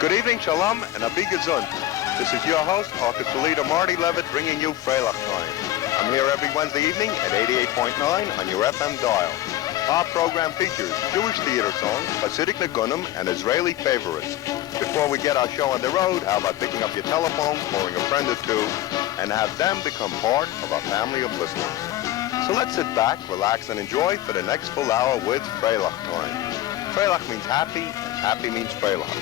Good evening, Shalom, and a big gesund. This is your host, orchestra leader Marty Levitt, bringing you Freilach time. I'm here every Wednesday evening at 88.9 on your FM dial. Our program features Jewish theater songs, Hasidic Nagunim, and Israeli favorites. Before we get our show on the road, how about picking up your telephone, calling a friend or two, and have them become part of our family of listeners. So let's sit back, relax, and enjoy for the next full hour with Freilach time. Freilach means happy, and happy means Freilach.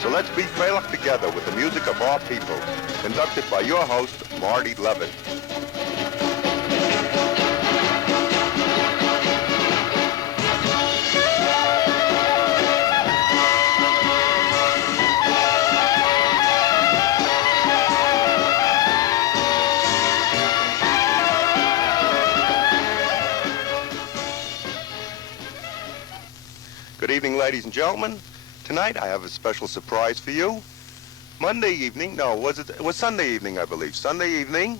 So let's be Freilach together with the music of our people, conducted by your host, Marty Levitt. Good evening, ladies and gentlemen. Tonight I have a special surprise for you. Monday evening, it was Sunday evening, I believe. Sunday evening,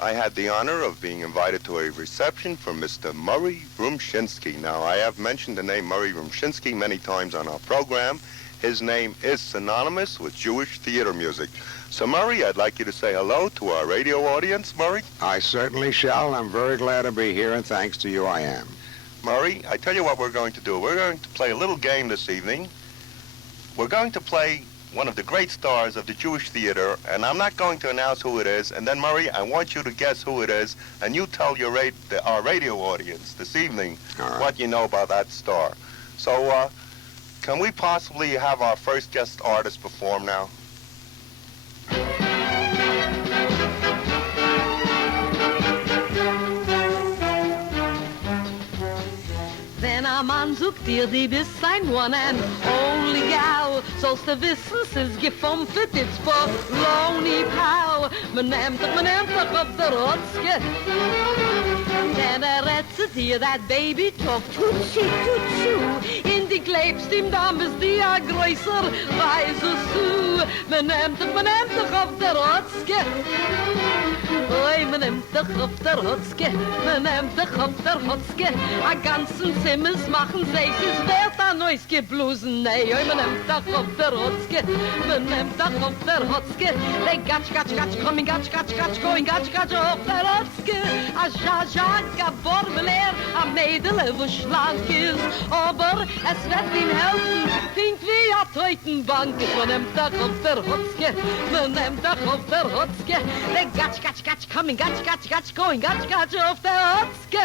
I had the honor of being invited to a reception from Mr. Murray Rumshinsky. Now, I have mentioned the name Murray Rumshinsky many times on our program. His name is synonymous with Jewish theater music. So, Murray, I'd like you to say hello to our radio audience, Murray. I certainly shall. I'm very glad to be here, and thanks to you, I am. Murray, I tell you what we're going to do. We're going to play a little game this evening. We're going to play one of the great stars of the Jewish theater, and I'm not going to announce who it is. And then, Murray, I want you to guess who it is, and you tell your our radio audience this evening what you know about that star. So, can we possibly have our first guest artist perform now? A man sucht dir, die bist sein one and only gal. Sollst du wissen, es ist gefumpet, it's baloney pow. Man nimmt dich auf der Rotzke. Denn rettet dir, that baby talk, tut-schu. In die klebst ihm, dann bist die a größer, weiß es du. Man nimmt dich auf der Rotzke. Oi, man nimmt dich auf der Rotzke. Man nimmt dich auf der Rotzke. A ganzen Zimmers machen sich, es wird ein neues geblusen. Nee, oi, man nimmt dich auf der Rotzke. Man nimmt dich auf der Rotzke. They gatsch, coming, gatsch, going, gatsch, auf der Rotzke. A Jaja, Borbeler, a Mädel, wo schlank ist. Aber es wird ihm helfen, pink wie a Teutenbank. Man nimmt dich auf der Rotzke. Man nimmt dich auf der Rotzke. They gatsch, coming, gatsch, going, gatsch, auf der Rotzke.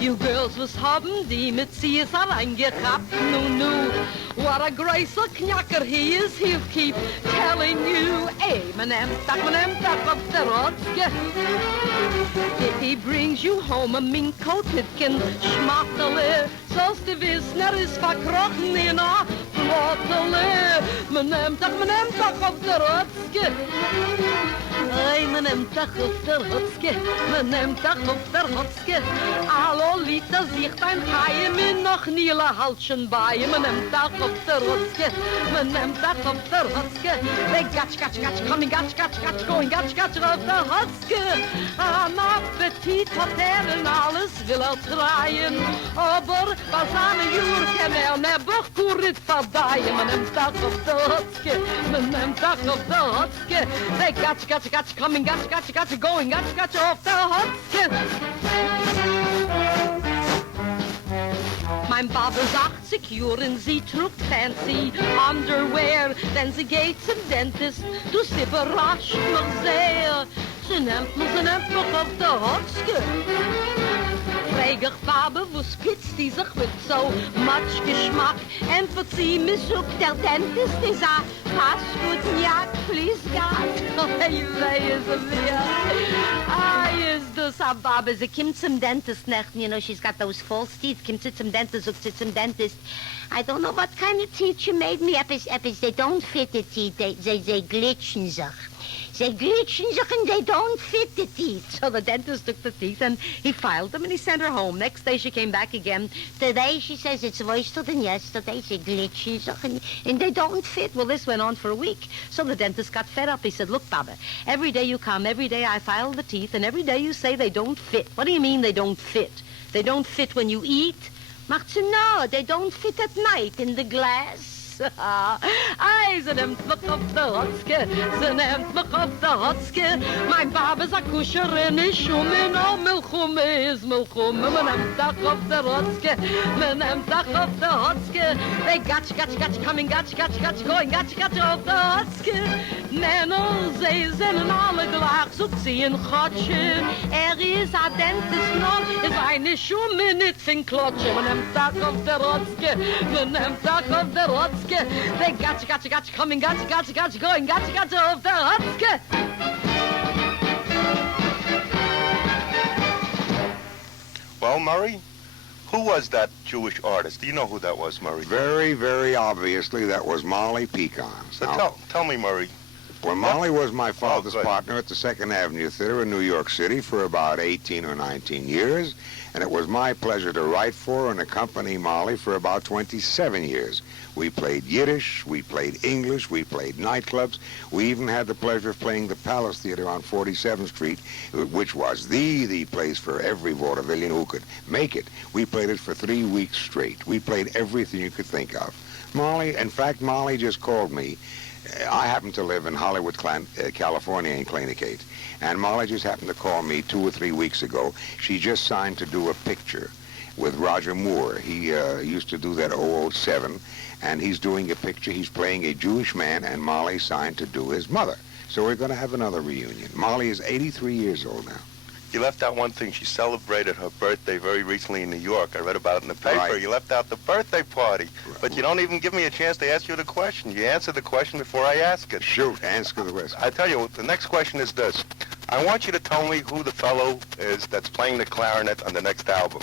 You girls was haben die mit sie is reingetrabt, nu. What a großer Knacker he is, he'll keep telling you. Hey, man nimmt dich auf der Rotzke. If he brings you home a Minko Titken Schmatterle, sollst du wissen, ist verkrochen in a Flottele. Man nimmt dich auf der Rotzke. Hey, man nimmt dich auf der Rotzke. Man nimmt dich auf der Rotzke. Hallo, Lita, sich dein Chaim in noch Nila Halschen bei. Man nimmt dich auf der Rotzke. Man nimmt dich auf der Rotzke. They gatsch, coming, gatsch, going, gatsch, auf der Rotzke. An Appetit hat und alles will treien. Aber was an Jür kann nebach kurit verdeihen. Man nimmt dich auf der Rotzke. Man nimmt dich auf der Rotzke. They gatsch, coming, gatsch, going, gatsch, auf der Rotzke. Mein Baba ist 80 Jahren, sie trug fancy Underwear. Wenn sie geht zum Dentist, du sie überrascht mich sehr. Sie nimmt mich auf der Rotzke. Frag ich Baba, wo spitzt die sich mit so much Geschmack? Einfach sie mich sucht der Dentist, die sagt, pass gut, ja, please God. Hey, is a mir. Is das a Baba, sie kommt zum Dentist nicht, you know, she's got those false teeth, kommt sie zum Dentist, sucht sie zum Dentist. I don't know what kind of teeth you made me, Eppes, they don't fit the teeth, they glitchen sich. They glitchen sich and they don't fit the teeth. So the dentist took the teeth and he filed them and he sent her home. Next day she came back again. Today she says it's worse than yesterday. They glitchen sich and they don't fit. Well, this went on for a week. So the dentist got fed up. He said, look, Baba, every day you come, every day I file the teeth, and every day you say they don't fit. What do you mean they don't fit? They don't fit when you eat, Macht you know they don't fit at night in the glass? Ei, ze neemt me op de hotske, ze neemt me op de hotske. Mijn bab is a kusher en is shumen, oh, milchume is milchume. Me neemt dag op de hotske, me neemt dag op de hotske. They gatch, coming, gatch, going, gatch op de hotske. Nenno, ze zijn alle glach, zoekt ze een gotje. Is a dentist, no, is eine shume niet van klotje. Me neemt dag op de hotske, me neemt dag op de hotske. They gatch, coming, gatch, going, gatch over the hotske. Well, Murray, who was that Jewish artist? Do you know who that was, Murray? Very, very obviously, that was Molly Pecan. So Now, tell me, Murray. well, Molly was my father's good. partner at the Second Avenue Theater in New York City for about 18 or 19 years, and it was my pleasure to write for and accompany Molly for about 27 years. We played Yiddish, we played English, we played nightclubs. We even had the pleasure of playing the Palace Theater on 47th Street, which was the place for every vaudevillian who could make it. We played it for 3 weeks straight. We played everything you could think of. In fact, Molly just called me. I happen to live in Hollywood, California, in Clanacate, and Molly just happened to call me 2 or 3 weeks ago. She just signed to do a picture with Roger Moore. He used to do that 007, and he's doing a picture. He's playing a Jewish man, and Molly signed to do his mother. So we're going to have another reunion. Molly is 83 years old now. You left out one thing. She celebrated her birthday very recently in New York. I read about it in the paper. Right. You left out the birthday party. But you don't even give me a chance to ask you the question. You answer the question before I ask it. Shoot, answer the question. I tell you, the next question is this. I want you to tell me who the fellow is that's playing the clarinet on the next album.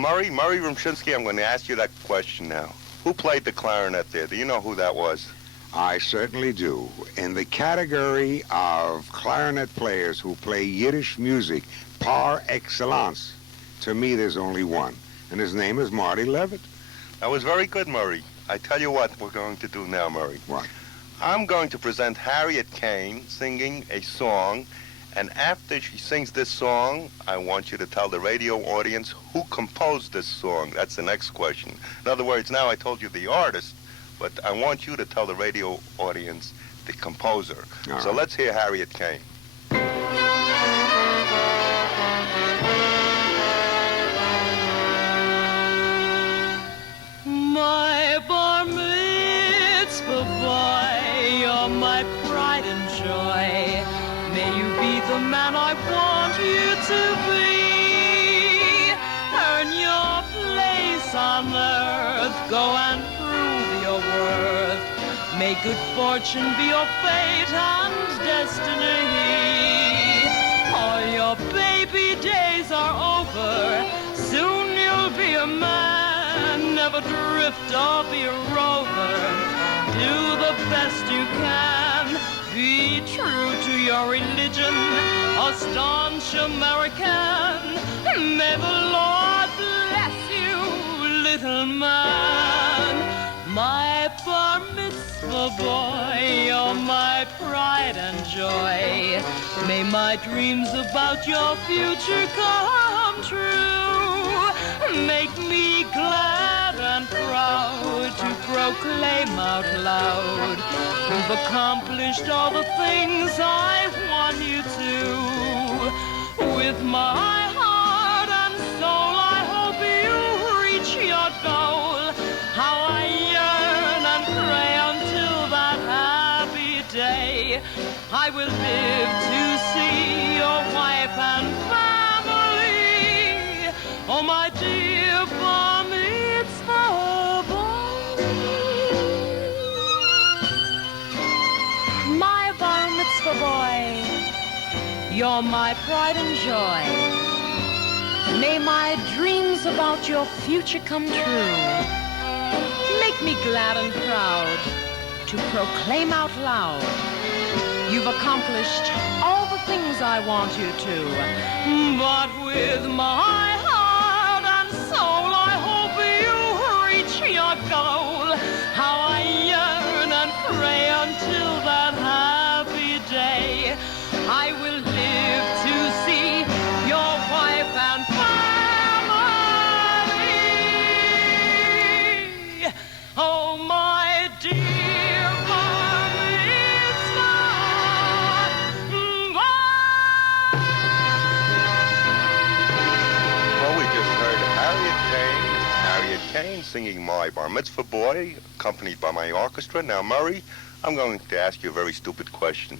Murray Rumshinsky, I'm going to ask you that question now. Who played the clarinet there? Do you know who that was? I certainly do. In the category of clarinet players who play Yiddish music par excellence, to me there's only one, and his name is Marty Levitt. That was very good, Murray. I tell you what we're going to do now, Murray. What? I'm going to present Harriet Kane singing a song, and after she sings this song, I want you to tell the radio audience who composed this song. That's the next question. In other words, now I told you the artist, but I want you to tell the radio audience the composer. All So right. let's hear Harriet Kane. My bar mitzvah boy, you're my pride and joy. May you be the man I want you to be. Earn your place on earth, go and prove your worth. May good fortune be your fate and destiny. All your baby days are over, soon you'll be a man. Never drift or be a rover. Do the best you can. Be true to your religion, a staunch American. May the Lord bless you, little man. My bar mitzvah boy, you're my pride and joy. May my dreams about your future come true. Make me glad and proud to proclaim out loud, you've accomplished all the things I want you to. With my heart and soul, I hope you reach your goal. How I yearn and pray until that happy day. I will live to see your wife and family. Oh, my dear bar mitzvah boy. My bar mitzvah boy, you're my pride and joy. May my dreams about your future come true. Make me glad and proud to proclaim out loud, you've accomplished all the things I want you to. But with my heart and soul, I hope you reach your goal. How I yearn and pray until that happy day. I will live to see your wife and family. Oh, my dear bar mitzvah boy. Well, we just heard Harriet Kane singing My Bar Mitzvah Boy, accompanied by my orchestra. Now, Murray, I'm going to ask you a very stupid question.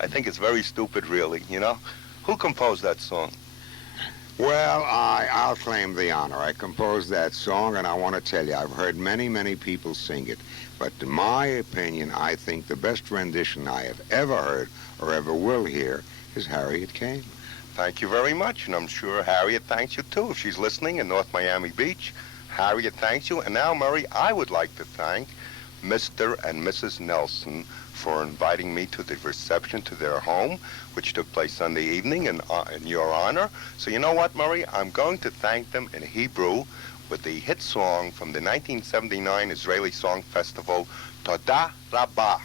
I think it's very stupid, really, you know? Who composed that song? Well, I'll claim the honor. I composed that song, and I want to tell you, I've heard many, many people sing it. But in my opinion, I think the best rendition I have ever heard or ever will hear is Harriet Kane. Thank you very much, and I'm sure Harriet thanks you, too, if she's listening in North Miami Beach. Harriet thanks you. And now, Murray, I would like to thank Mr. and Mrs. Nelson for inviting me to the reception to their home, which took place Sunday evening in your honor. So you know what, Murray? I'm going to thank them in Hebrew with the hit song from the 1979 Israeli Song Festival, Toda Rabah.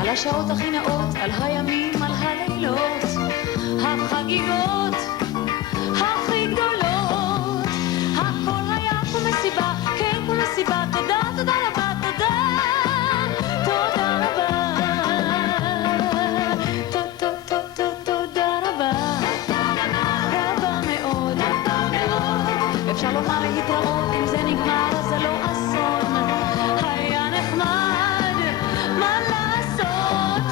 על השעות הכי נאות, על הימים, על הלילות, החגיגות הכי גדולות. הכל היה כמו מסיבה, כן כמו מסיבה. תודה, תודה רבה, תודה, תודה רבה. תודה רבה, רבה מאוד. אפשר לומר להתראות, אם זה נגמר אז זה לא אסון. היה נחמד, מה לעשות?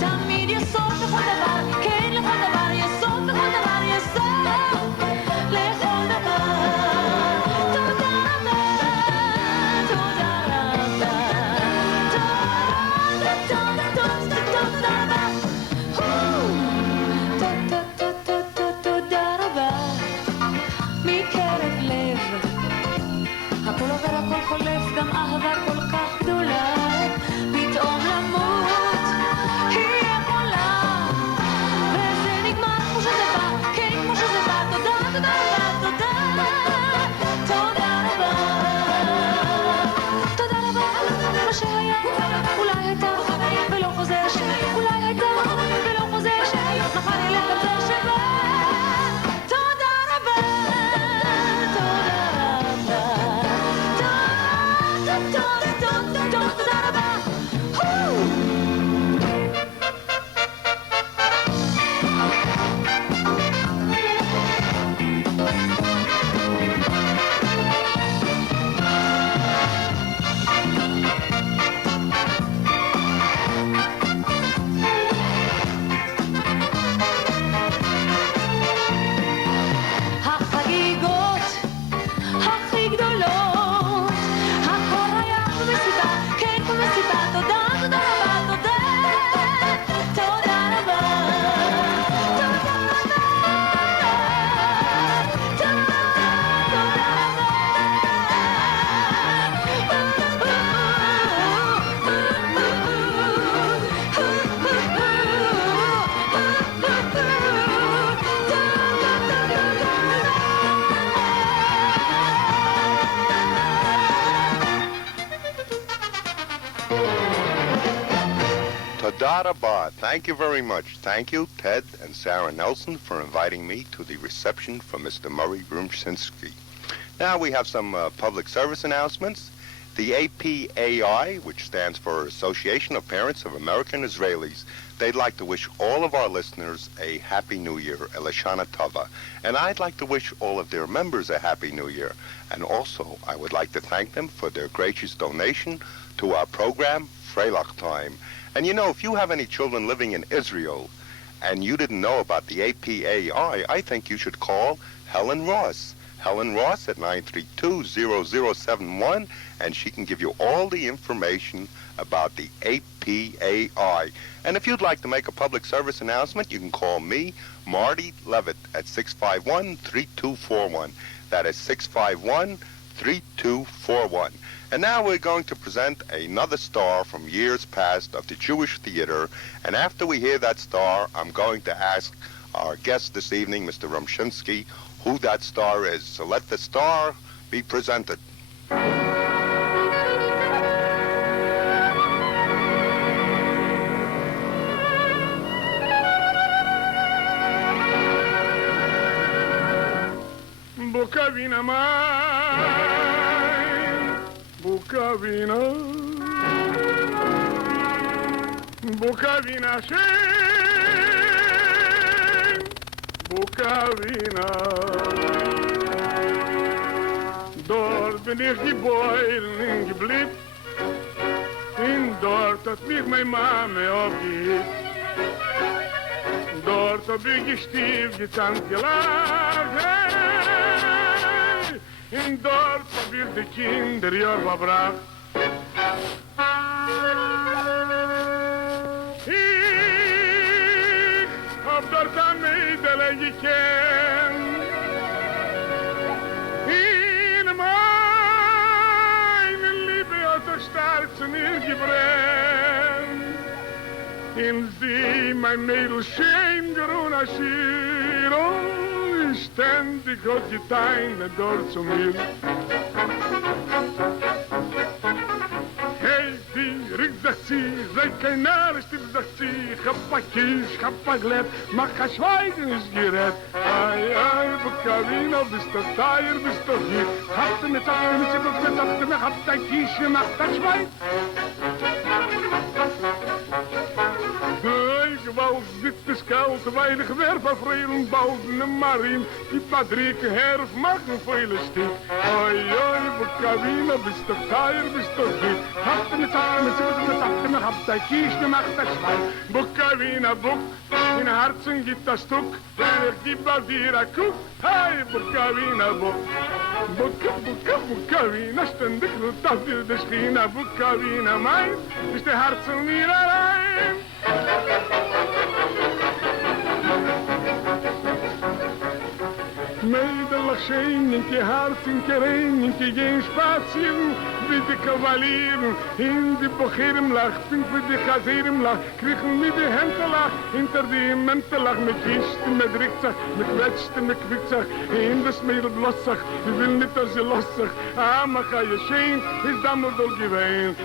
תמיד יש סוף לכל דבר, כן לכל דבר יש סוף לכל החגיגות הכי גדולות, הכל היה במסיבה, כן במסיבה, תודה, תודה רבה, תודה, תודה רבה, תודה רבה, תודה Toda rabah. Thank you very much. Thank you, Ted and Sarah Nelson, for inviting me to the reception from Mr. Murray Rumshinsky. Now we have some public service announcements. The APAI, which stands for Association of Parents of American Israelis, they'd like to wish all of our listeners a Happy New Year, Elashana Tova. And I'd like to wish all of their members a Happy New Year. And also, I would like to thank them for their gracious donation to our program, Freilach Time. And you know, if you have any children living in Israel and you didn't know about the APAI, I think you should call Helen Ross. Helen Ross at 932-0071, and she can give you all the information about the APAI. And if you'd like to make a public service announcement, you can call me, Marty Levitt, at 651-3241. That is 651-3241. And now we're going to present another star from years past of the Jewish theater. And after we hear that star, I'm going to ask our guest this evening, Mr. Rumshinsky, who that star is. So let the star be presented. Bukavina mai, Bukavina, Bukavina schön, Bukavina. Dort bin ich geboren geblieben, und dort hat mich meine Mama aufgehebt. Dort hab ich gestieft, getanzt, gelacht, und dort hab ich die Kinder ja verbracht. Ich hab dort ein Mädel gekannt, in meine Liebe hat er stark zu mir gebrannt. In sie, mein Mädel, schön grün Aschir, und ständig hat geteint dort zu mir. Hey, die riecht sich sie, sei kein Arsch, die sagt sie, ich hab ein Kisch, ich hab ein Glätt, mach kein Schweigen, ist gerät. Ai, ai, Bukavina, bist du teuer, bist du hier, habt du mit Sachen, mit Sachen, habt ein Kisch, macht ein Schwein. Gewalt, dit is koud, weinig werf af reilen, bouwen een marine. Die Patrieke herf maken vele stiek. Oi, oi, Bukavina, bist du teuer, bist du diep. Habt du mit Sachen, mit Sachen, habt ein Kies gemacht, das Schwein. Bukavina, Buk, in Herzen gibt das Stück, wenn ich gib auf dir ein Kuck. Hey, Bukavina, Buk, Bukavina, ständig wird auf dir der Schiene. Bukavina, mein, ist der Herzen mir allein. Mädelach schön, in die Hart, in die Rein, in die gehen spazieren, wie die Kavalieren, in die Bocheremlach, sind wie die Chaseremlach, kriechen mit die Händelach, hinter die Mäntelach, mit Kisten, mit Rickzach, mit Quetschten, mit Quickzach, in das Mädel blossach, ich will nicht, dass sie lossach, mach ja schön, ist damals doch gewähnt.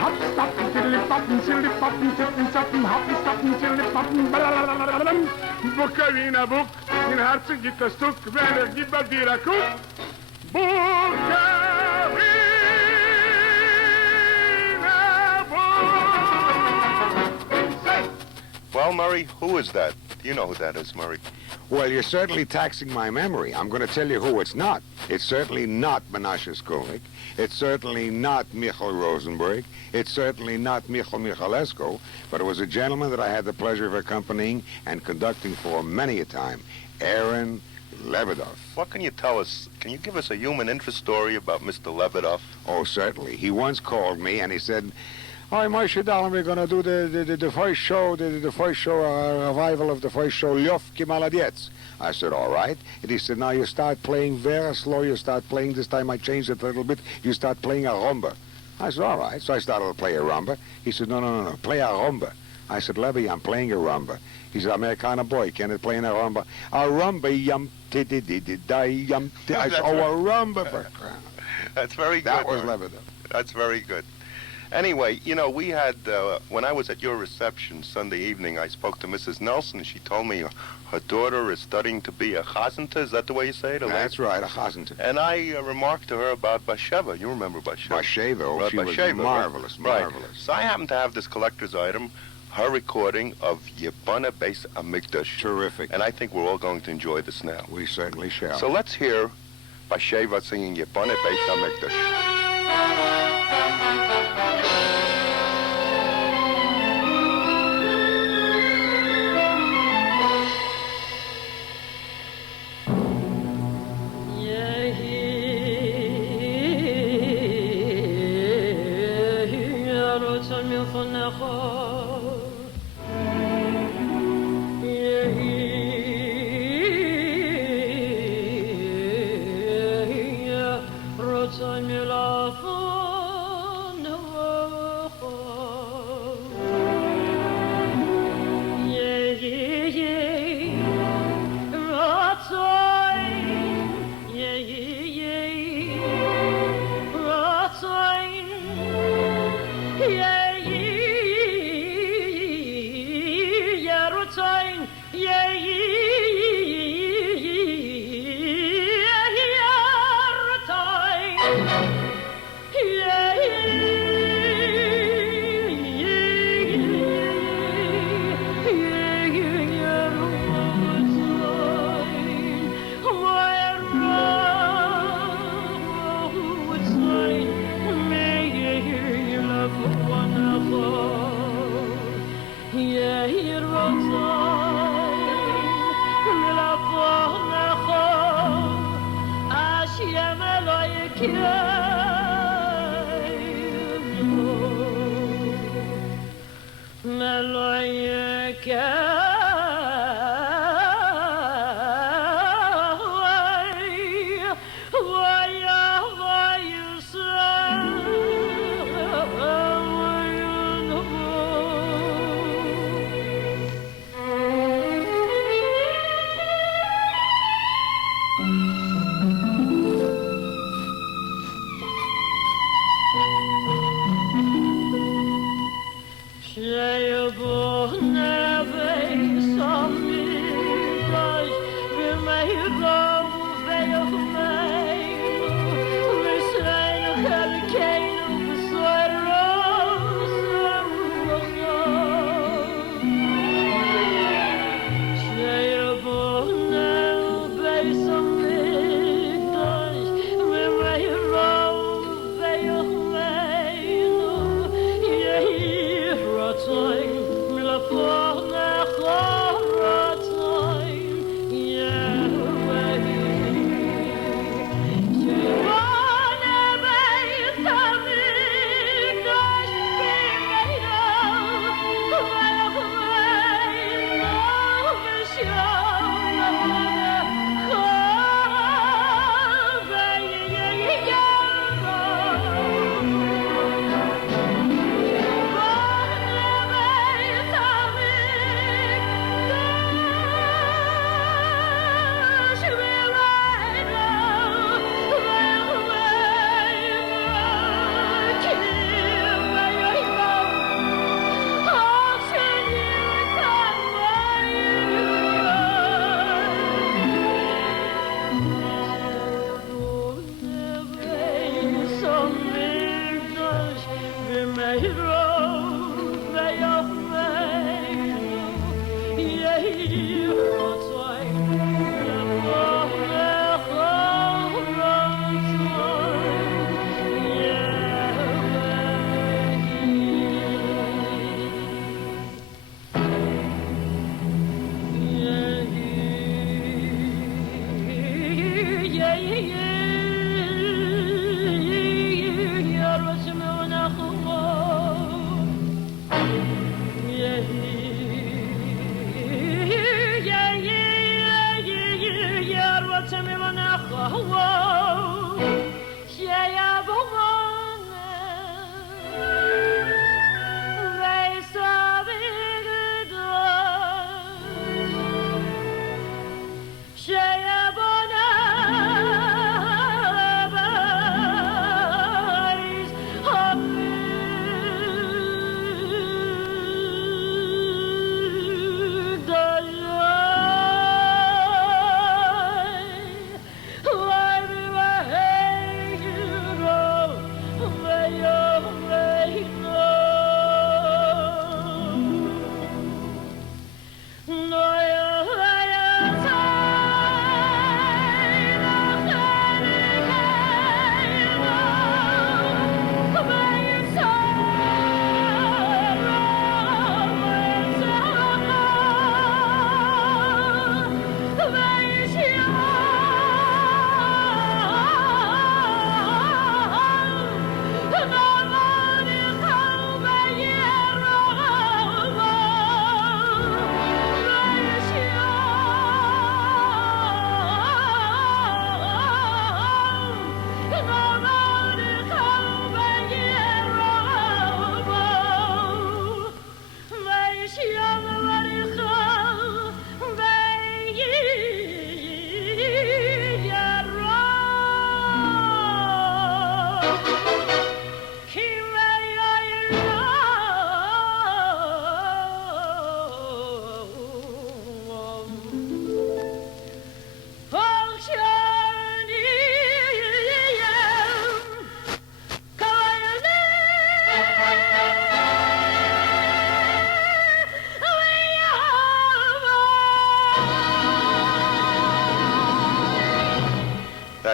Hop, stop, Silly-poppen, tippen, zappen, happen, stappen, silly-poppen, blablabla. Bukavina boek, in hartje giet een stuk, weinig giet wat hier een koek. Bukavina boek. Well, Murray, who is that? You know who that is, Murray. Well, you're certainly taxing my memory. I'm going to tell you who it's not. It's certainly not Menashe Skolnick. It's certainly not Michael Rosenberg. It's certainly not Michael Michalesco. But it was a gentleman that I had the pleasure of accompanying and conducting for many a time, Aaron Lebedev. What can you tell us? Can you give us a human interest story about Mr. Lebedev? Oh, certainly. He once called me and he said, "Hi, Moshe darling, we're going to do the first show, the first show, revival of the first show, Lyovki Maladiets." I said, all right. And he said, now you start playing very slow. You start playing, this time I changed it a little bit. You start playing a rumba. I said, all right. So I started to play a rumba. He said, no, play a rumba. I said, Levy, I'm playing a rumba. He said, Americana boy, can it play in a rumba? A rumba, yum, yum, I said, oh, a rumba for crying. That's very good. That was Murray. Lebedev. That's very good. Anyway, you know, we had, when I was at your reception Sunday evening, I spoke to Mrs. Nelson. She told me her daughter is studying to be a chazanta. Is that the way you say it? That's right, a chazanta. And I remarked to her about Basheva. You remember Basheva? Basheva, oh, Right, she was Basheva, marvelous, right. marvelous. So I happen to have this collector's item, her recording of Yebana Beis Hamikdash. Terrific. And I think we're all going to enjoy this now. We certainly shall. So let's hear Basheva singing Yebana Beis Hamikdash.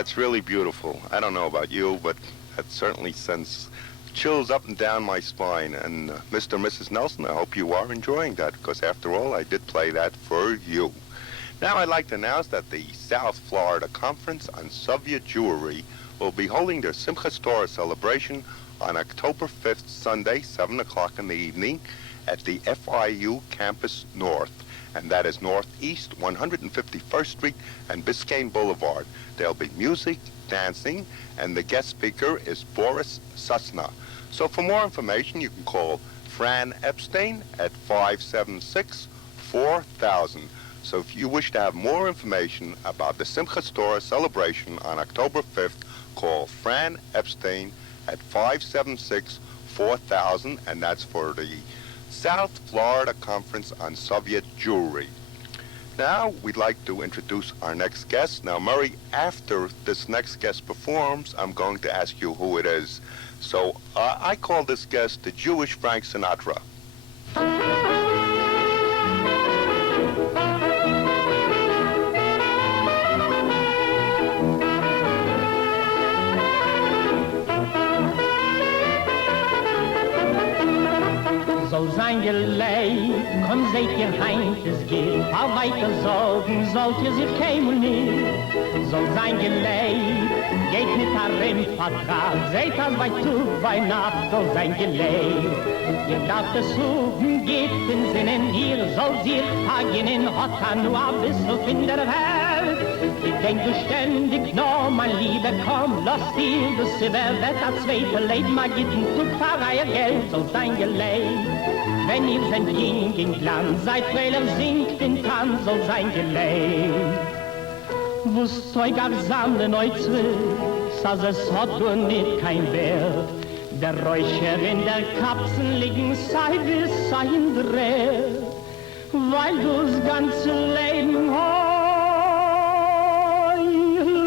That's really beautiful. I don't know about you, but that certainly sends chills up and down my spine. And Mr. and Mrs. Nelson, I hope you are enjoying that, because after all, I did play that for you. Now I'd like to announce that the South Florida Conference on Soviet Jewelry will be holding their Simchas Torah celebration on October 5th, Sunday, 7 o'clock in the evening at the FIU Campus North. And that is Northeast 151st Street and Biscayne Boulevard. There'll be music, dancing, and the guest speaker is Boris Susna. So for more information, you can call Fran Epstein at 576-4000. So if you wish to have more information about the Simchas Torah celebration on October 5th, call Fran Epstein at 576-4000, and that's for the South Florida Conference on Soviet Jewelry. Now, we'd like to introduce our next guest. Now, Murray, after this next guest performs, I'm going to ask you who it is. So, I call this guest the Jewish Frank Sinatra. So sein Geleit, komm seht ihr heint, es geht, paar weiter Sorgen sollt ihr sich kämen nicht. So sein Geleit, geht mit einem Vertrag, seht das bei Tug, bei Nacht, so sein Geleit. Ihr darf es suchen, geht in Sinnen, ihr sollt ihr hagen, hat nur ein bisschen in der Welt. Ich denk du ständig, no, mein Lieber, komm, lass dir das Silber, wird das zweite Leben, mal gitten, tut Pfarrer Geld, so sein Geleit. Wenn ihr seid in Glanz, seid Freiler singt den Tanz, soll sein Geleit. Wo's Zeug absammeln euch zwillt, als es hat du nicht kein Wert. Der Räucher in der Kapsel liegen, sei bis sei in der weil du's ganze Leben heu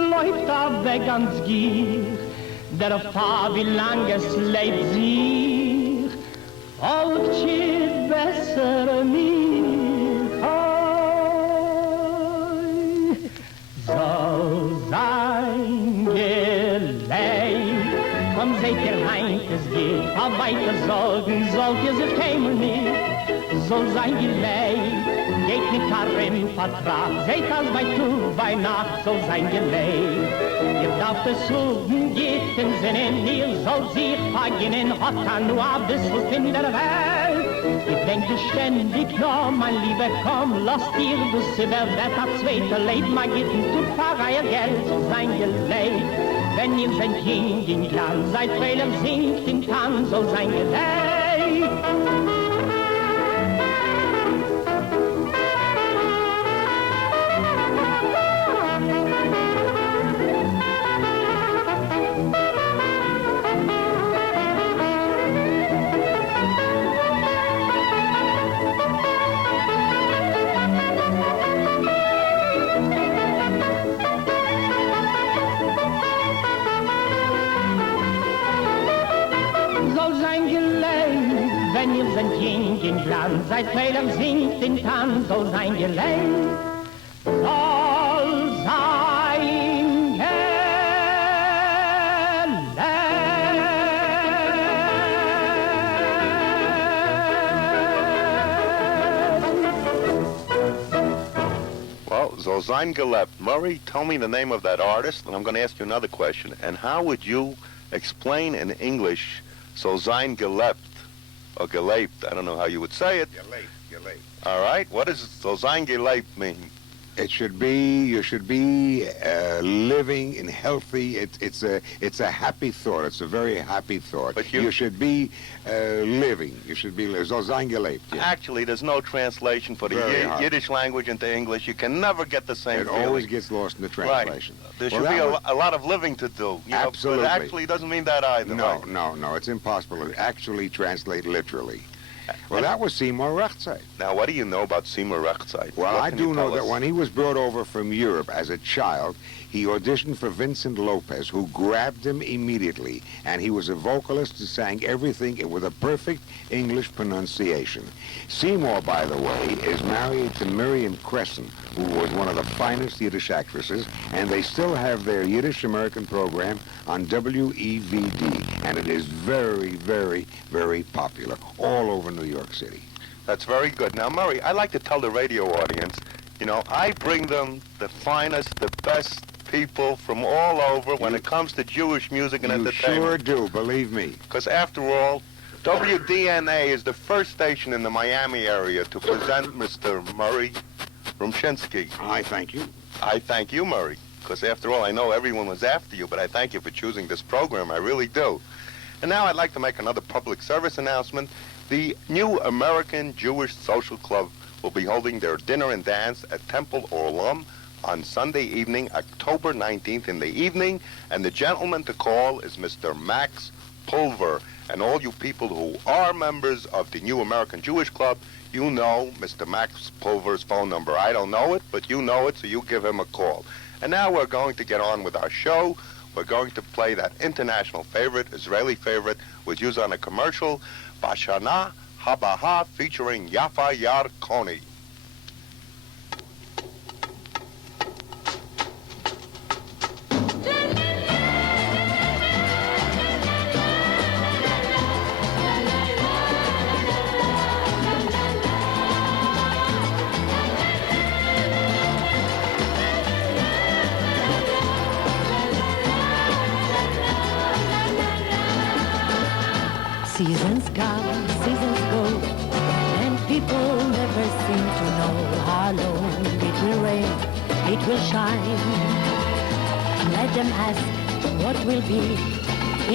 läuft da weg ans Gier. Der Fahr, wie lang es lebt sich, folgt shit besser mich heu. Soll sein Geleit, komm seht ihr heint, es geht, paar weiter Sorgen sollt ihr sich kämen nicht. Soll sein Geleit, geht mit Harem Vertrag, seht als bei Tug, bei Nacht, soll sein Geleit. Ihr darf es suchen, geht in Sinnen, ihr sollt sich vergehen, hat nur ein bisschen in der Welt. Ich denk du ständig, no, mein Lieber, komm, lass dir das Silber, wird das zweite Leben, mal gitten, tut Pfarrer ihr Geld, soll sein Geleit. Wenn ihr seid in Glanz, seid Freiler singt den Tanz, soll sein Geleit. Wenn ihr seid in Glanz, seid Freiler singt den Tanz, soll sein Geleit. Soll sein Well, soll sein gelebt. Murray, tell me the name of that artist, and I'm going to ask you another question. And how would you explain in English soll sein gelebt? Or gelebt, I don't know how you would say it. Gelebt. All right, what does soll sein gelebt mean? It should be, you should be living and healthy. It's a happy thought. It's a very happy thought. But you should be living. You should be soll sein gelebt. Yeah. Actually, there's no translation for the Yiddish language into English. You can never get the same It feeling. always gets lost in the translation. Right. There should be a lot of living to do. You Absolutely. Know, but it actually doesn't mean that either. No, right? no. It's impossible to actually translate literally. Well, that was Seymour Rechtside. Now, what do you know about Seymour Rechtside? Well, What I can you do know tell that us? when he was brought over from Europe as a child, he auditioned for Vincent Lopez, who grabbed him immediately. And he was a vocalist who sang everything with a perfect English pronunciation. Seymour, by the way, is married to Miriam Crescent, who was one of the finest Yiddish actresses, and they still have their Yiddish American program on WEVD, and it is very, very, very popular all over New York City. That's very good. Now, Murray, I like to tell the radio audience, you know, I bring them the finest, the best people from all over when it comes to Jewish music and You entertainment. sure do, believe me. Because after all, WDNA is the first station in the Miami area to present Mr. Murray Rumshinsky. I thank you. I thank you, Murray, because after all, I know everyone was after you, but I thank you for choosing this program. I really do. And now I'd like to make another public service announcement. The New American Jewish Social Club will be holding their dinner and dance at Temple Orlam on Sunday evening, October 19th in the evening, and the gentleman to call is Mr. Max Pulver. And all you people who are members of the New American Jewish Club, you know Mr. Max Pulver's phone number. I don't know it, but you know it, so you give him a call. And now we're going to get on with our show. We're going to play that international favorite, Israeli favorite, was used on a commercial, Bashana Habaha, featuring Yafa Yarkoni. Seasons come, seasons go, and people never seem to know how long it will rain, it will shine. Let them ask what will be.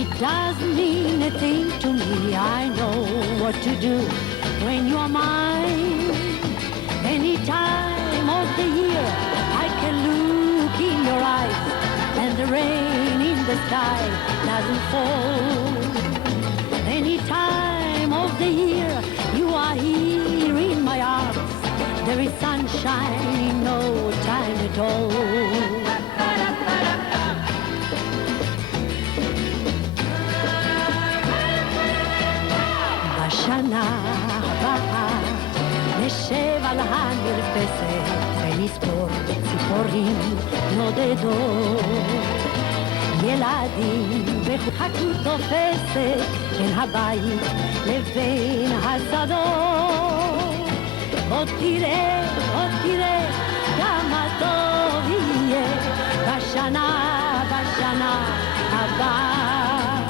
It doesn't mean a thing to me. I know what to do when you're mine. Any time of the year, I can look in your eyes, and the rain in the sky doesn't fall. Any time of the year, you are here in my arms. There is sunshine in no time at all. בשנה הבאה נשב על המרפסת ונספור ציפורים נודדות. ילדים וחכות תופסת בין הבית לבין השדות. עוד תראה כמה טוב יהיה בשנה הבאה.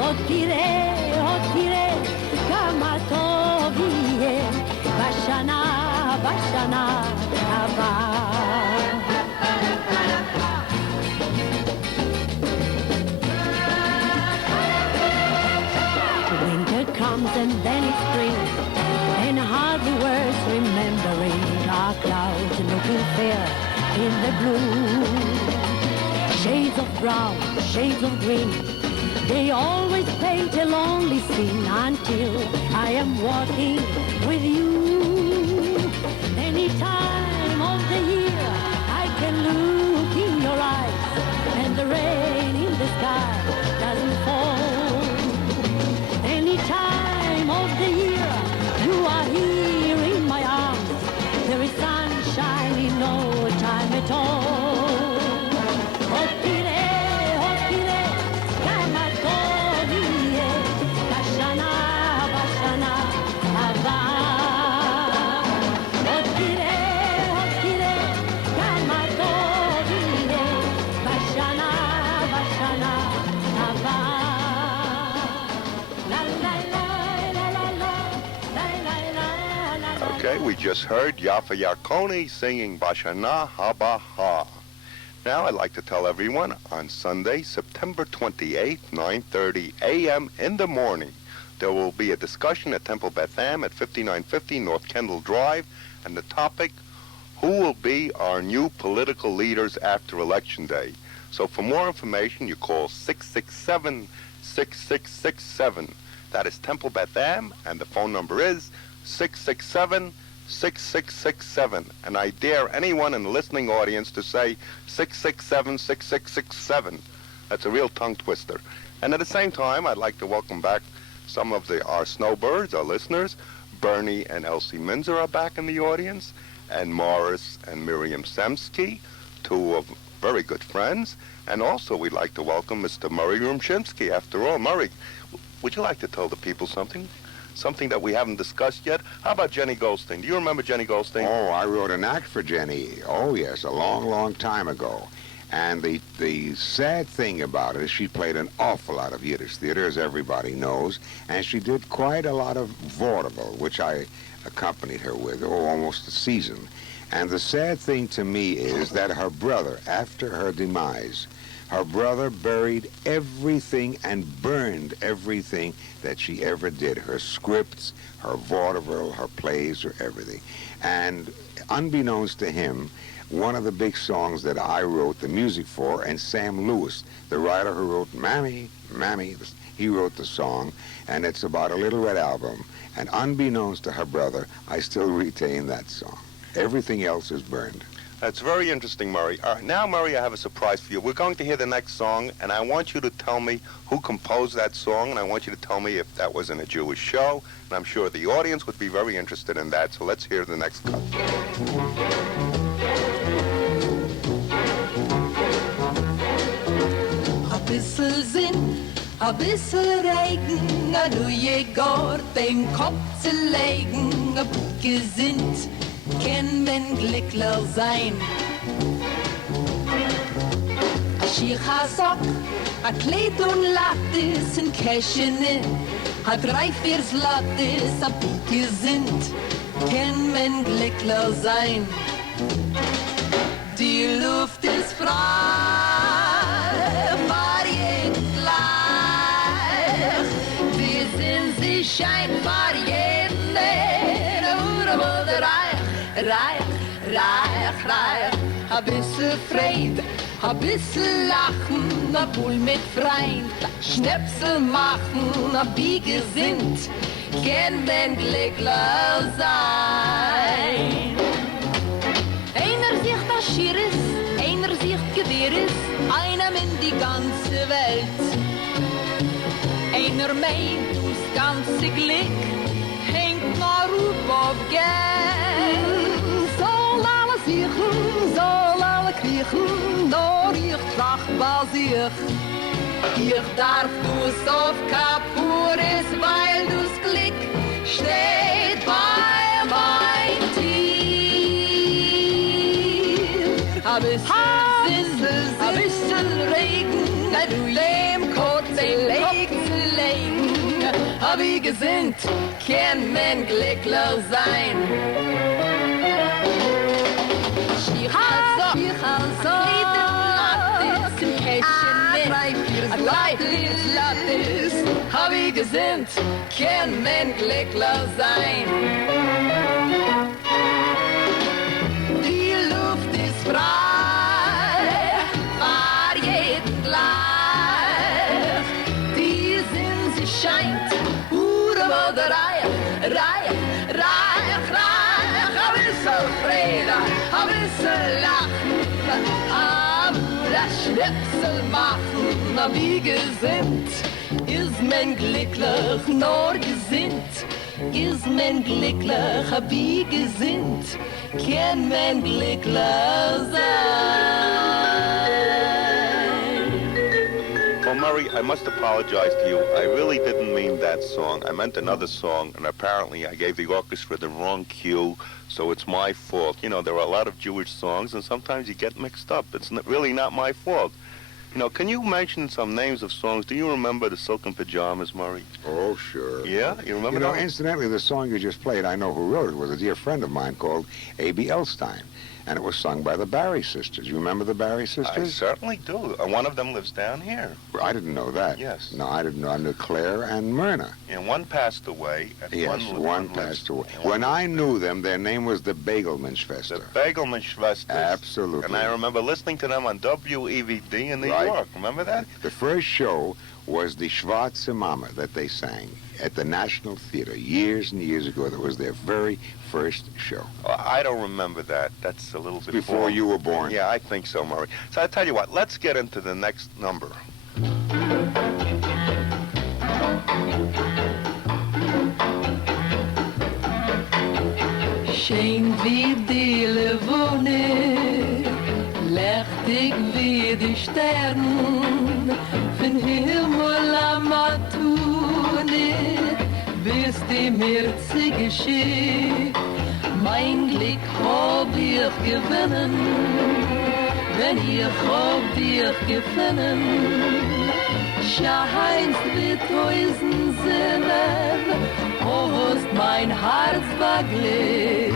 עוד תראה כמה טוב יהיה בשנה הבאה. Comes and then it's spring, and hardly worth remembering. Dark clouds looking fair in the blue. Shades of brown, shades of green, they always paint a lonely scene until I am walking with you. Any time of the year, I can look in your eyes, and the rain in the sky doesn't fall. Any time of the year, you are here in my arms. There is sunshine in no time at all. Otire, kama tov yeh, bashana haba. Otire, kama tov yeh, bashana haba. Okay, we just heard Yafa Yarkoni singing Bashana Haba Ha. Now I'd like to tell everyone on Sunday, September 28th, 9:30 a.m. in the morning, there will be a discussion at Temple Beth Am at 5950 North Kendall Drive, and the topic, who will be our new political leaders after Election Day? So for more information, you call 667-6667. That is Temple Beth Am, and the phone number is 667-6667. And I dare anyone in the listening audience to say 667-6667. That's a real tongue twister. And at the same time, I'd like to welcome back some of our snowbirds, our listeners. Bernie and Elsie Minzer are back in the audience, and Morris and Miriam Semsky, two of very good friends. And also we'd like to welcome Mr. Murray Rumshinsky. After all, Murray, would you like to tell the people something that we haven't discussed yet? How about Jenny Goldstein? Do you remember Jenny Goldstein? Oh, I wrote an act for Jenny. Oh, yes, a long, long time ago. And the sad thing about it is she played an awful lot of Yiddish theater, as everybody knows, and she did quite a lot of vaudeville, which I accompanied her with, almost a season. And the sad thing to me is that her brother, after her demise, her brother buried everything and burned everything that she ever did, her scripts, her vaudeville, her plays, or everything. And unbeknownst to him, one of the big songs that I wrote the music for, and Sam Lewis, the writer who wrote Mammy, Mammy, he wrote the song, and it's about a Little Red Album. And unbeknownst to her brother, I still retain that song. Everything else is burned. That's very interesting, Murray. All right, now, Murray, I have a surprise for you. We're going to hear the next song, and I want you to tell me who composed that song, and I want you to tell me if that was in a Jewish show, and I'm sure the audience would be very interested in that, so let's hear the next cut. A bissel Sinn, a bissel Regen, a neue Gord im Kopf zu legen, a gesinnt, kann man glücklich sein. A Schicha-Sock, a Kleid und Lattis, ein Käschene, a Dreiviertel-Lattis, a gesinnt, kann man glücklich sein. Die Luft ist frei, für jeden gleich. Die Sinn, sie scheint für jeden, reich, reich. A bisschen Freude, a bisschen Lachen, a Bull mit Freund, Schnäpsel machen, a Biegesinnt, kann man glücklich sein. Einer sieht das Schieres, einer sieht Gewehres, einer in die ganze Welt. Einer meint, das ganze Glück hängt nur auf Geld. Soll alle siechen, soll alle kriechen, nur ich trach bei sich. Ich darf dus auf Kapuris, weil dus Glück steht bei mein Tier. A bisschen Regen, dem kurzen Legen, hab ich gesinnt, kann man glücklich sein. Lattis, hab ich gesinnt, kann man glücklich sein. Die Luft ist frei, für jeden gleich. Die Sinn, sie scheint, oder reich. A bisschen Freude, a bisschen Lachen, das Schnitzel machen, na wie gesinnt, ist man glücklich, nur gesinnt, ist man glücklich, wie gesinnt, kann man glücklich sein. Well, Murray, I must apologize to you. I really didn't mean that song. I meant another song, and apparently I gave the orchestra the wrong cue, so it's my fault. You know, there are a lot of Jewish songs, and sometimes you get mixed up. It's really not my fault. You know, can you mention some names of songs? Do you remember the Silken Pajamas, Murray? Oh, sure. Yeah? You remember You know, that? incidentally, the song you just played, I know who wrote it. It was a dear friend of mine called A.B. Elstein. And it was sung by the Barry sisters. You remember the Barry I sisters? certainly do. One of them lives down here. I didn't know that. Yes. No, I didn't know. I knew Claire and Myrna. And one passed away. And Yes, one lives. passed away. And When one- I knew them, their name was the The Begelmanschwester. Begelmanschwesters. Absolutely. And I remember listening to them on WEVD in New Right. York. Remember that? The first show was the Schwarze Mama that they sang at the National Theater years and years ago. That was their very first show. Oh, I don't remember that. That's a little bit Before you were born. Yeah, I think so, Murray. So I tell you what, let's get into the next number. Schön wie die Levone, lechtig wie die Sterne, von Himmel am Matune, bis die Mirze geschieht. Mein Glück hab ich gewinnen, wenn ich hab dich gefunden. Scheinst wie tausend Sinnen, hast mein Herz begleitet.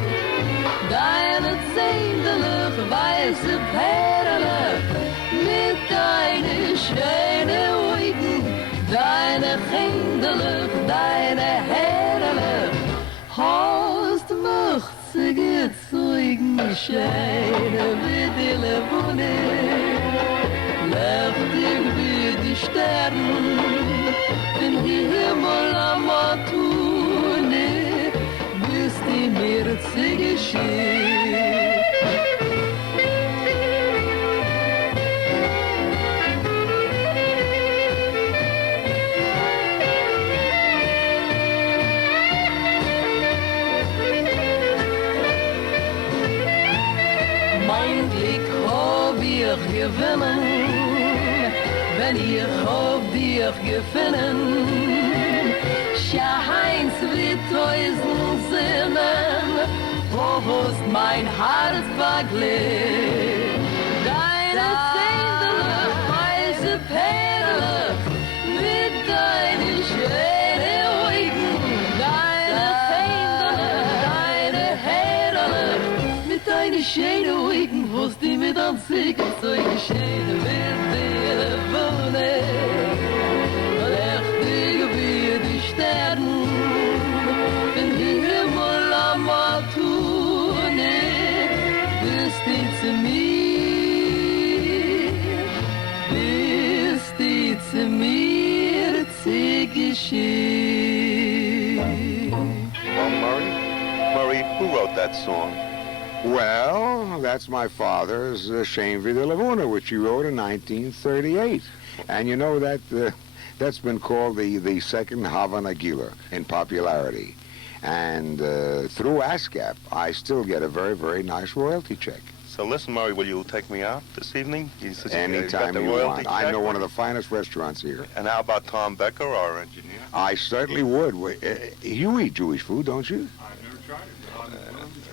Deine zähnlich weiße Perle, mit deinen schönen Augen, deine Händlich, deine Herrlich, hast mich zu gezeugen, scheine wie die Levone, lechtig wie die Sterne, den Himmel am Matune, bis die Mirze geschieht. Mein Glück hab ich gewinnen, wenn ich hab dich gefunden. Scheins wie tausend Sinnen, wo hast mein Herz begleitet. Deine zähnlich weiße Perle, mit deinen schönen Augen, deine zähnlich, deine Herrlich, mit deinen schönen Augen, wo's die mit anziehen, so geschehen mit dir wohnen. Lechtig wie die Sterne, den Himmel am Matune, bist die zu mir zu geschehen. Well, Murray, who wrote that song? Well, that's my father's Shame wie die Levone, which he wrote in 1938. And you know that that's been called the second Havana Gila in popularity. And through ASCAP, I still get a very, very nice royalty check. So listen, Murray, will you take me out this evening? Anytime you want. I know one of the finest restaurants here. And how about Tom Becker, our engineer? I certainly would. You eat Jewish food, don't you? I've never tried it.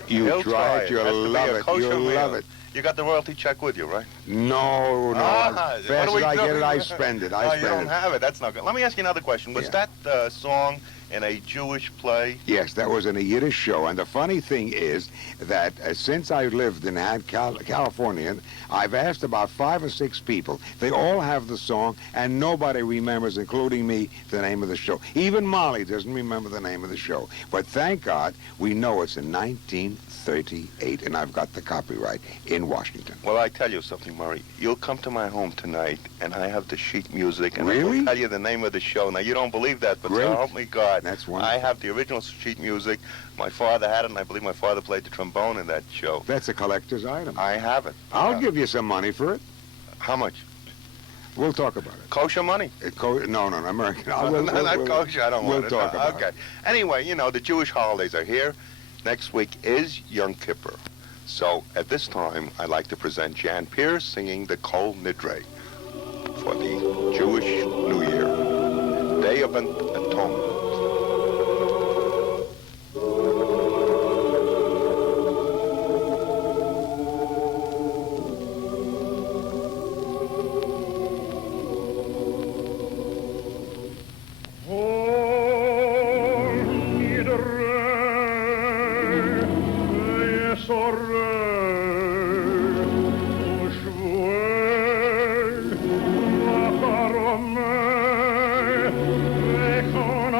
You try it, you'll love it. You'll love it. You got the royalty check with you, right? No. As fast as I get it, I spend it. You don't have it. That's not good. Let me ask you another question. Was that song in a Jewish play? Yes, that was in a Yiddish show. And the funny thing is that since I lived in California, I've asked about 5 or 6 people. They all have the song, and nobody remembers, including me, the name of the show. Even Molly doesn't remember the name of the show. But thank God, we know it's in 1938, and I've got the copyright in Washington. Well, I tell you something, Murray. You'll come to my home tonight, and I have the sheet music, and I Really? will tell you the name of the show. Now, you don't believe that, but Great. so help me God. That's wonderful. I have the original sheet music. My father had it, and I believe my father played the trombone in that show. That's a collector's item. I have it. I'll give you some money for it. How much? We'll talk about it. Kosher money? No, American. Not kosher. I don't want it. We'll talk about okay. it. Anyway, you know, the Jewish holidays are here. Next week is Yom Kippur. So at this time, I'd like to present Jan Pierce singing the Kol Nidre for the Jewish New Year, Day of Atonement. Con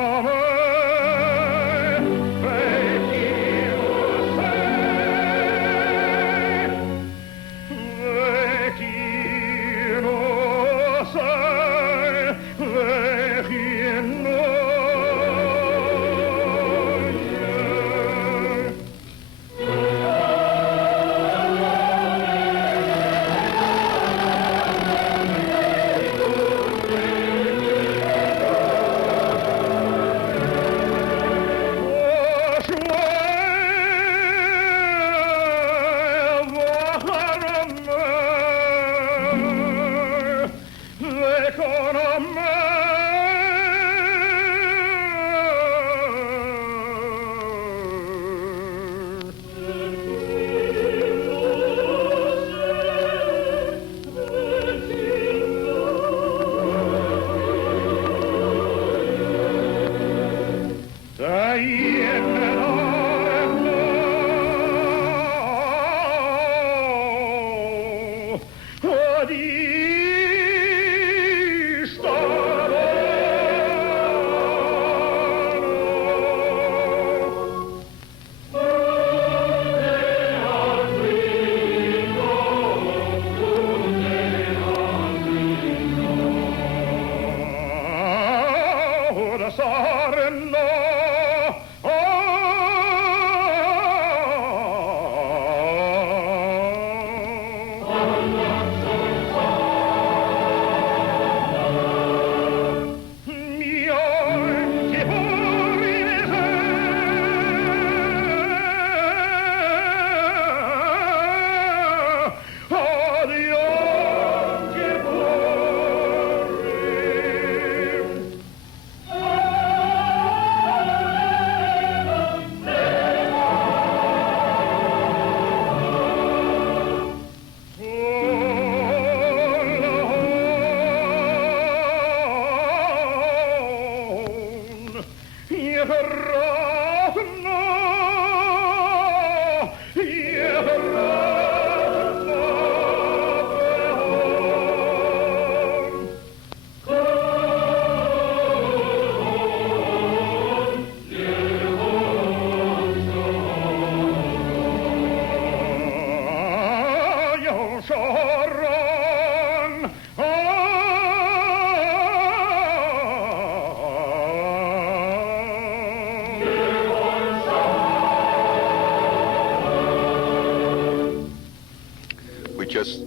just...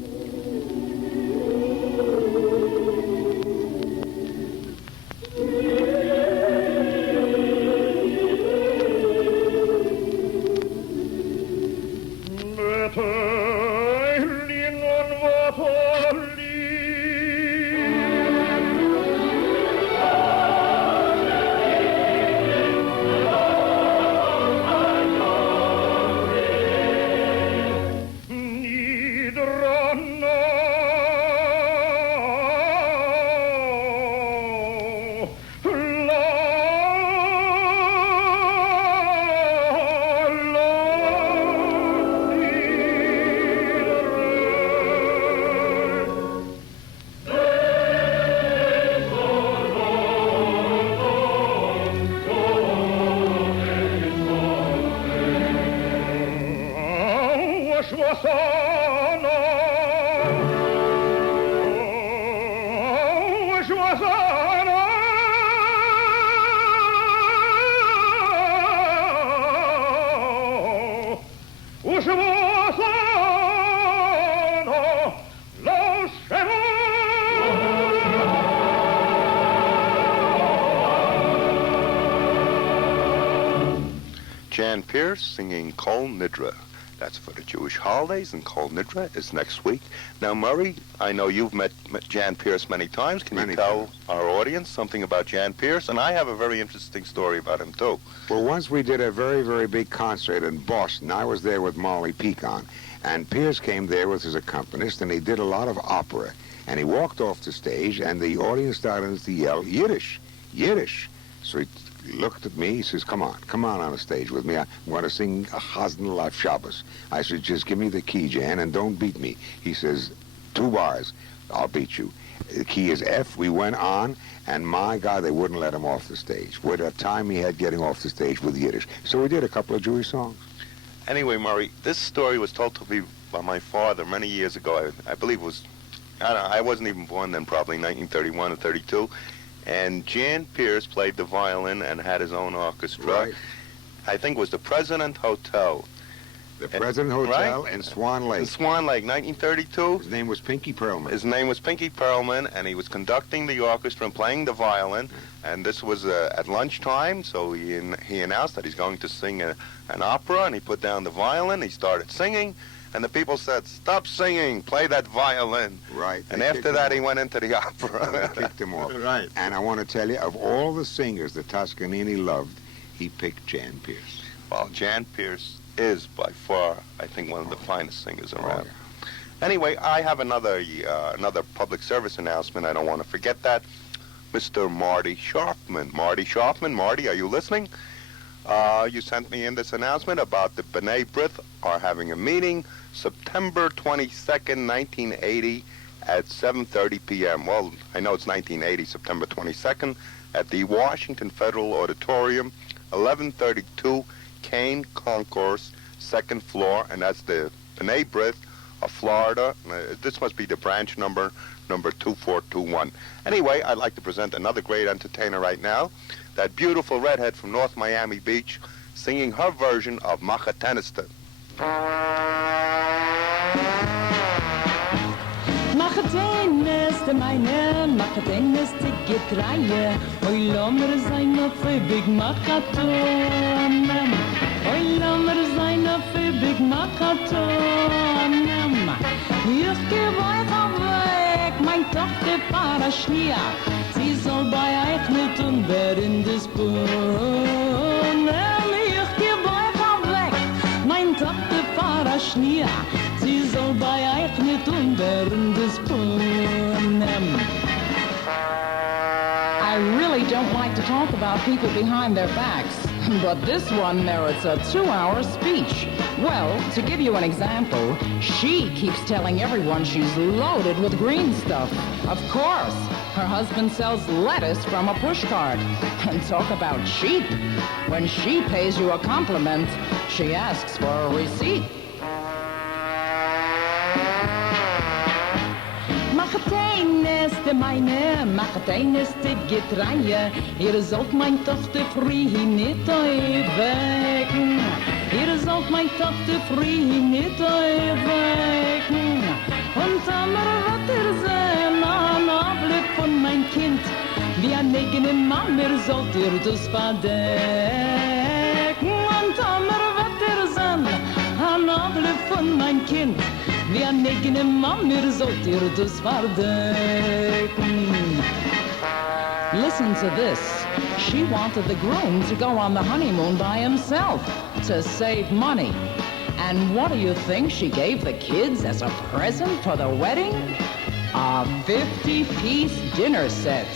Jan Pierce singing Kol Nidra. That's for the Jewish holidays, and Kol Nidra is next week. Now, Murray, I know you've met Jan Pierce many times. Can you tell our audience something about Jan Pierce? And I have a very interesting story about him, too. Well, once we did a very, very big concert in Boston. I was there with Molly Pecan, and Pierce came there with his accompanist, and he did a lot of opera. And he walked off the stage, and the audience started to yell, Yiddish, Yiddish. So he looked at me, he says, come on the stage with me. I'm going to sing a Chazan Lav Shabbos. I said, just give me the key, Jan, and don't beat me. He says, 2 bars, I'll beat you. The key is F. We went on, and my God, they wouldn't let him off the stage. What a time he had getting off the stage with Yiddish. So we did a couple of Jewish songs. Anyway, Murray, this story was told to me by my father many years ago. I believe it was, I wasn't even born then, probably 1931 or 32. And Jan Pierce played the violin and had his own orchestra. Right. I think it was the President Hotel. The President Hotel right? in Swan Lake. In Swan Lake, 1932. His name was Pinky Perlman. His name was Pinky Perlman, and he was conducting the orchestra and playing the violin. And this was at lunchtime, so he announced that he's going to sing an opera, and he put down the violin. He started singing. And the people said, stop singing, play that violin. Right. And after that, he went into the opera. They kicked him off. Right. And I want to tell you, of all the singers that Toscanini loved, he picked Jan Pierce. Well, Jan Pierce is by far, I think, one of the finest singers around. Yeah. Anyway, I have another public service announcement. I don't want to forget that. Mr. Marty Sharfman. Marty, are you listening? You sent me in this announcement about the B'nai B'rith are having a meeting September 22nd, 1980 at 7:30 p.m. Well, I know it's 1980, September 22nd, at the Washington Federal Auditorium, 1132 Kane Concourse, 2nd floor, and that's the B'nai B'rith of Florida. This must be the branch number 2421. Anyway, I'd like to present another great entertainer right now, that beautiful redhead from North Miami Beach, singing her version of Machatenista. Machatenista, meine Machatenista getreie, oi lommer sein auf Big Machaton. Oi lommer sein auf Big Machaton. Ich geb euch weg, mein Tochter Parashnia. Sie soll bei euch mit und wer in das Bohnen. Ich geb euch weg, mein Tochter Parashnia. Sie soll bei euch mit und wer in das Bohnen. I really don't like to talk about people behind their backs, but this one merits a 2-hour speech. Well, to give you an example, she keeps telling everyone she's loaded with green stuff. Of course, her husband sells lettuce from a pushcart. And talk about cheap. When she pays you a compliment, she asks for a receipt. Machateniste, meine Machateniste getreie. Ihr sollt mein Tochter früh nicht wecken. Ihr sollt mein mein Tochter früh nicht aufwecken. Und Sommer wird sehen, an Abblick von mein Kind. Wie ein eigene Mama sollt ihr das verdecken. Und Sommer wird sehen, an Abblick von mein Kind. Wie ein eigene Mama sollt ihr das verdecken. Listen to this. She wanted the groom to go on the honeymoon by himself to save money. And what do you think she gave the kids as a present for the wedding? A 50-piece dinner set.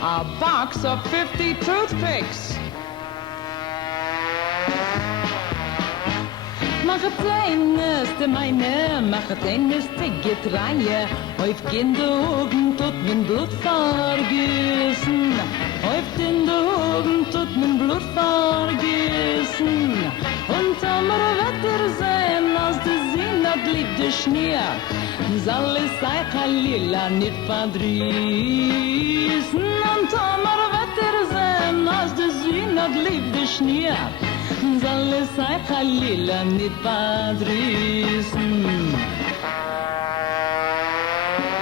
A box of 50 toothpicks. Machteines de meine, machteines de getreie. Auf Kinderaugen tut mein Blut vergießen. Auf Kinderaugen tut mein Blut vergießen. Und Sommer wird sein, als die Sinat liegt der Schnee. Soll es sei Chalila nicht verdrießen. Und Sommer wird sein, als die Sinat liegt der Schnee. Soll es sei Chalila nicht verdrießen.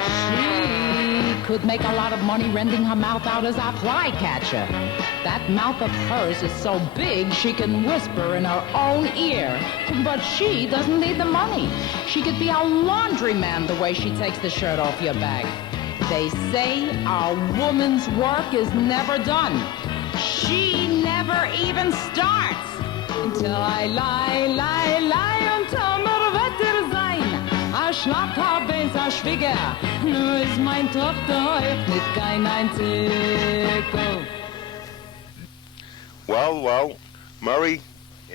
She could make a lot of money renting her mouth out as a flycatcher. That mouth of hers is so big she can whisper in her own ear. But she doesn't need the money. She could be a laundryman the way she takes the shirt off your back. They say a woman's work is never done. She never even starts. Until I lie und Sommer wird sein. A Schlag hab ich, a Schwieger. Nur ist mein Tochter heute nicht kein einziger. Well, Murray,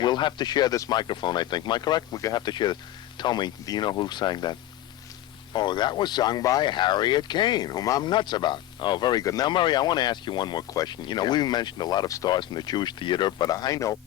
we'll have to share this microphone, I think. Am I correct? We're going to have to share this. Tell me, do you know who sang that? Oh, that was sung by Harriet Kane, whom I'm nuts about. Oh, very good. Now, Murray, I want to ask you one more question. You know, we mentioned a lot of stars from the Jewish theater, but I know